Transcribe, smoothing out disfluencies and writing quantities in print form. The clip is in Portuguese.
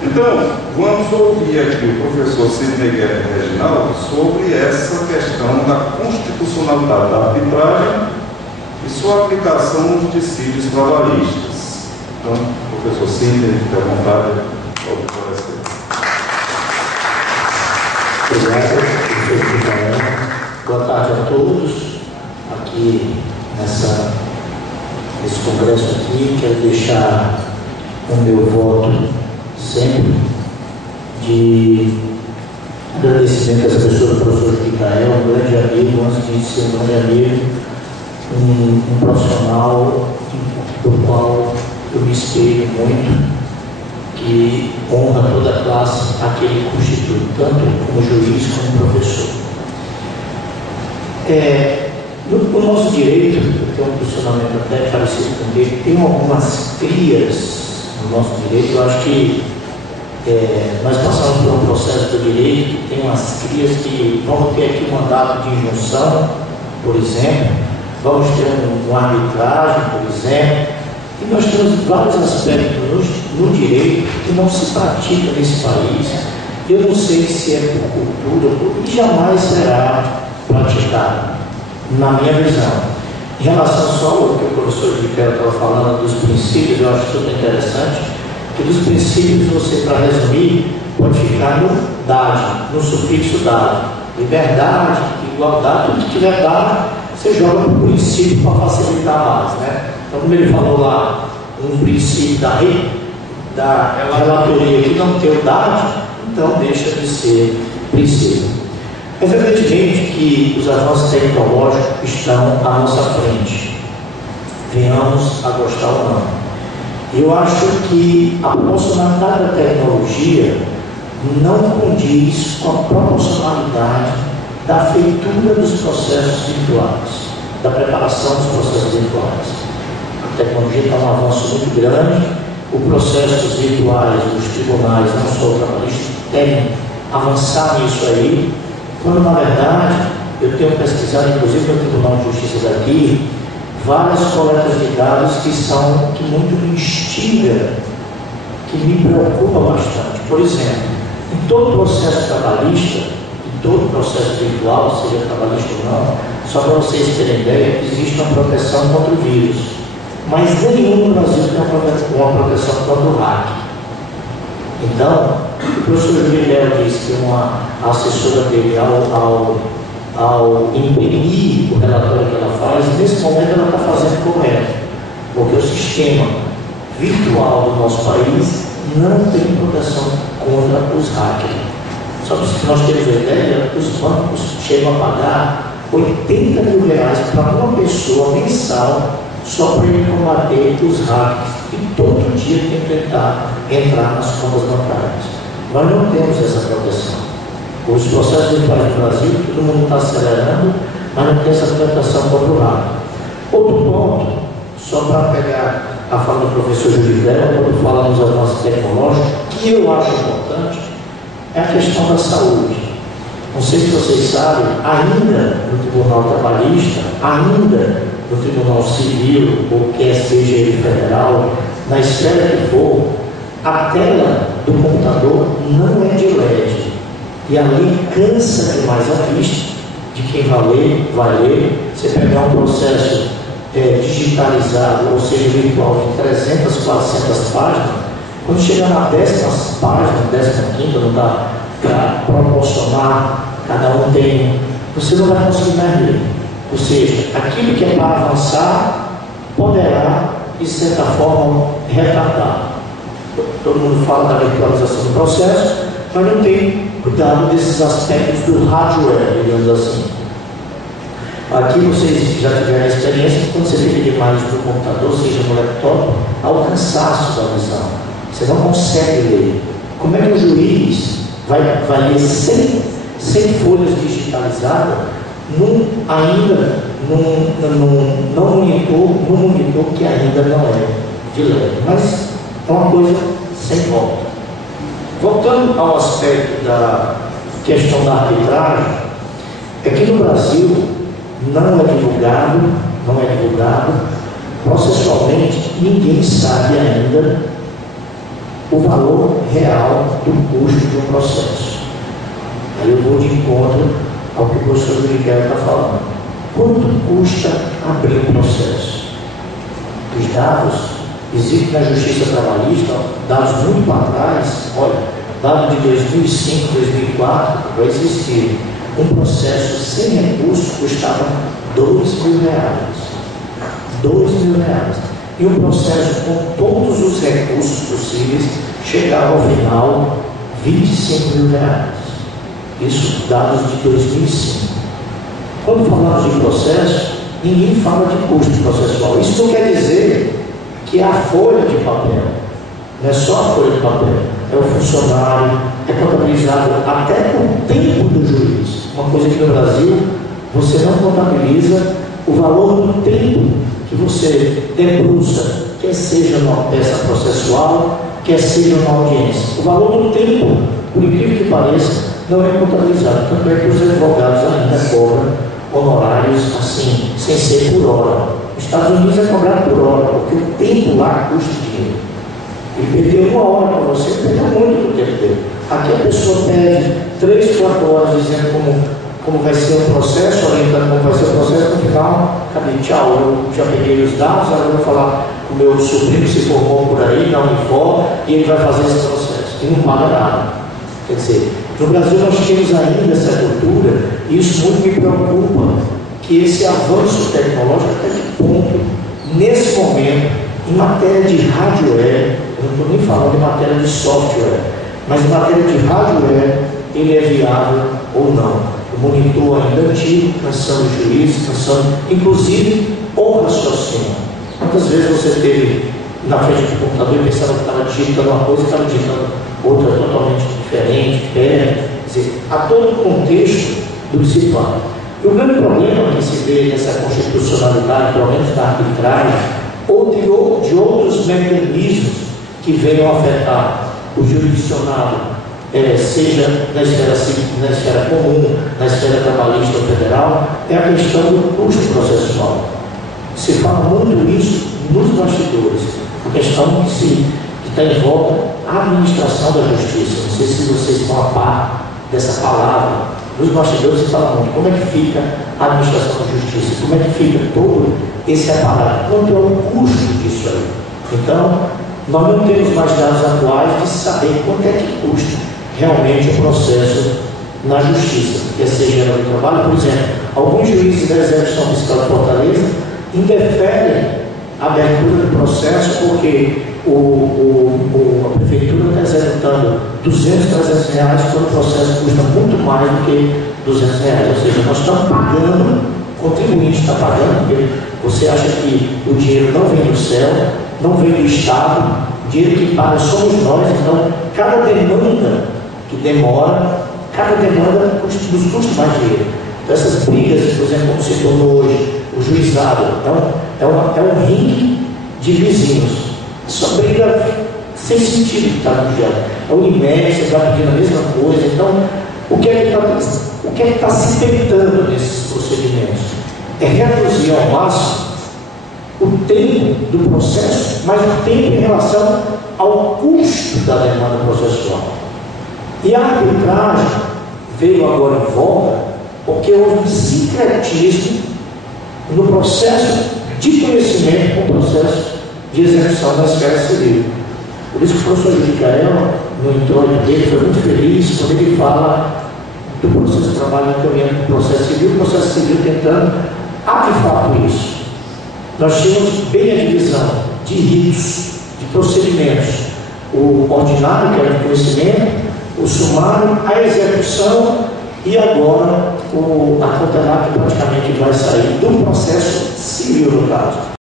Então, vamos ouvir aqui o professor Sidney Guerra Reginaldo sobre essa questão da constitucionalidade da arbitragem e sua aplicação nos dissídios trabalhistas. Então, professor Sidney, fique à vontade, pode aparecer. Obrigado, professor Micael. Boa tarde a todos aqui nesse congresso aqui. Quero deixar o meu voto sempre de agradecimento às pessoas do professor Micael, um grande amigo, antes de ser um grande amigo, um profissional do qual eu me espelho muito, que honra toda a classe a que ele constitui, tanto como juiz como professor. No nosso direito, que é um posicionamento até parecido com o dele, tem algumas crias no nosso direito. Eu acho que nós passamos por um processo do direito que tem umas crias que vão ter aqui um mandato de injunção, por exemplo, vamos ter uma arbitragem, por exemplo, e nós temos vários aspectos no direito que não se pratica nesse país. Eu não sei se é por cultura e jamais será praticado, na minha visão. Em relação só ao que o professor Micael estava falando dos princípios, eu acho super interessante, que dos princípios você, para resumir, pode ficar no dade, no sufixo dade. Liberdade, igualdade, tudo que tiver dado, você joga para o princípio para facilitar mais, né? Então, como ele falou lá, um princípio da relatoria que não tem o dade, então deixa de ser princípio. Mas evidentemente que os avanços tecnológicos estão à nossa frente, venhamos a gostar ou não. Eu acho que a proporcionalidade da tecnologia não condiz com a proporcionalidade da feitura dos processos virtuais, da preparação dos processos virtuais. A tecnologia está um avanço muito grande, os processos virtuais dos tribunais, não só o trabalhista, tem avançado nisso aí, quando na verdade eu tenho pesquisado, inclusive no Tribunal de Justiça daqui, várias coletas de dados que muito me instiga, que me preocupa bastante. Por exemplo, em todo processo trabalhista, em todo processo virtual, seja trabalhista ou não, só para vocês terem ideia, existe uma proteção contra o vírus, mas nenhum no Brasil tem uma proteção contra o hack. Então, o professor Juliel disse que uma assessora dele, ao imprimir o relatório que ela faz, nesse momento ela está fazendo correto, porque o sistema virtual do nosso país não tem proteção contra os hackers. Só que nós temos a ideia, os bancos chegam a pagar R$80 mil para uma pessoa mensal só para ele combater os hackers, e todo dia tem que tentar entrar nas contas bancárias. Nós não temos essa proteção. Os processos virtuais no Brasil, todo mundo está acelerando, mas não tem essa proteção contra o hacker. Outro ponto, só para pegar a fala do professor Juliel, quando fala nos avanços tecnológicos, que eu acho importante, é a questão da saúde. Não sei se vocês sabem, ainda no Tribunal Trabalhista, ainda no Tribunal Civil, ou quer seja ele federal, na esfera que for, a tela do computador não é de LED. E ali cansa demais a vista de quem vai ler. Você pegar um processo digitalizado, ou seja, virtual, de 300, 400 páginas, quando chegar na 10ª página, 15ª, não dá para proporcionar, cada um tem, você não vai conseguir mais ler. Ou seja, aquilo que é para avançar, poderá, de certa forma, retardar. Todo mundo fala da virtualização do processo, mas não tem cuidado desses aspectos do hardware, digamos assim. Aqui vocês já tiveram a experiência que quando você fica demais no computador, seja no laptop, há o cansaço da visão. Você não consegue ler. Como é que o juiz vai ler 100 folhas digitalizadas ainda num monitor que ainda não é de LED? Mas é uma coisa sem volta. Voltando ao aspecto da questão da arbitragem, é que no Brasil não é divulgado, processualmente ninguém sabe ainda o valor real do custo de um processo. Aí eu vou de encontro ao que o professor Miguel está falando. Quanto custa abrir um processo? Os dados existem na Justiça Trabalhista, dados muito para trás, olha, dado de 2005, 2004, vai existir. Um processo sem recurso custava R$2.000. R$2.000. E um processo com todos os recursos possíveis chegava ao final R$25.000. Isso dados de 2005. Quando falamos de processo, ninguém fala de custo processual. Isso não quer dizer que é a folha de papel. Não é só a folha de papel. É o funcionário, é contabilizado até o tempo do juiz. Uma coisa que no Brasil você não contabiliza o valor do tempo que você debruça, quer seja numa peça processual, quer seja numa audiência. O valor do tempo, por incrível que pareça, não é contabilizado. Tanto é que os advogados ainda cobram honorários assim, sem ser por hora. Nos Estados Unidos é cobrado por hora, porque o tempo lá custa dinheiro. Ele perdeu 1 hora para você, perdeu muito do tempo dele. Aqui a pessoa perde 3, 4 horas dizendo como vai ser o processo, orientando como vai ser o processo, no final, acabei, tchau, eu já peguei os dados, agora eu vou falar com o meu sobrinho que se formou por aí, na Unifor, e ele vai fazer esse processo. E não paga nada. Quer dizer, no Brasil nós temos ainda essa cultura, e isso muito me preocupa, que esse avanço tecnológico até que ponto, nesse momento, em matéria de hardware, eu não estou nem falando de matéria de software, mas em matéria de hardware, ele é viável ou não. O monitor ainda antigo, cansando o juiz, cansando, inclusive, o raciocínio. Quantas vezes você esteve na frente do computador e pensava que estava digitando uma coisa e estava digitando outra totalmente diferente, quer dizer, há todo o contexto do discipulado. E o grande problema que se vê nessa constitucionalidade, pelo menos na arbitragem, ou de outros mecanismos que venham afetar o jurisdicionado, seja na esfera civil, na esfera comum, na esfera trabalhista ou federal, é a questão do custo processual. Se fala muito isso nos bastidores, a questão que está em volta a administração da justiça. Não sei se vocês estão a par dessa palavra. Nos bastidores se fala muito como é que fica a administração da justiça, como é que fica todo esse aparato, quanto é o custo disso aí. Então, nós não temos mais dados atuais de saber quanto é que custa realmente o processo na justiça, quer seja no trabalho. Por exemplo, alguns juízes da execução fiscal de Fortaleza indeferem a abertura do processo porque a prefeitura está executando R$200, R$300 quando o processo custa muito mais do que R$200. Ou seja, nós estamos pagando, o contribuinte está pagando, porque você acha que o dinheiro não vem do céu, não vem do Estado, o dinheiro que paga somos nós. Então, cada demanda que demora, cada demanda nos custa mais dinheiro. Então, essas brigas, por exemplo, como se tornou hoje, o juizado, então, é um ringue de vizinhos. Só briga sem sentido que está no diário. A Unimed, você está pedindo a mesma coisa. Então, o que é que está se tentando nesses procedimentos? É reduzir ao máximo o tempo do processo, mas o tempo em relação ao custo da demanda processual. E a arbitragem veio agora em voga porque houve um sincretismo no processo de conhecimento com o processo de execução da esfera civil. Por isso que o professor Micael, no introito dele, foi muito feliz quando ele fala do processo de trabalho encaminhando para o processo civil tentando adequar isso. Nós tínhamos bem a divisão de ritos, de procedimentos, o ordinário, que era de conhecimento, o sumário, a execução e agora a condenar que praticamente vai sair do processo civil no caso.